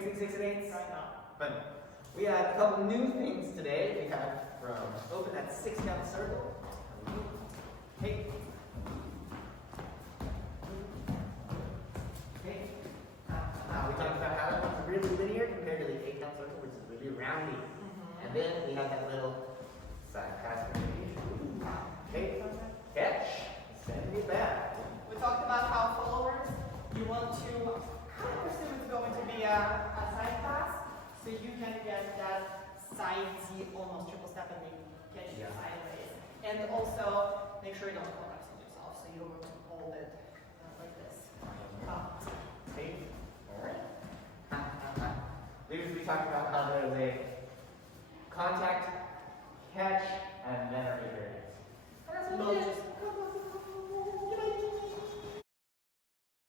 mixing 6 and 8s? Right now. But we have a couple new things today. We have from open that 6-count circle. Okay. Okay. We talked about how that one's really linear compared to the 8-count circle, which is really roundy. And then we have that little side pass variation. Okay. Catch. Send it back. We talked about how followers, you want to kind of assume it's going to be a side pass, so you can get that side Z almost triple step and maybe catch it sideways. And also make sure you don't collapse on yourself, so you hold it like this. Okay. All right. We talked about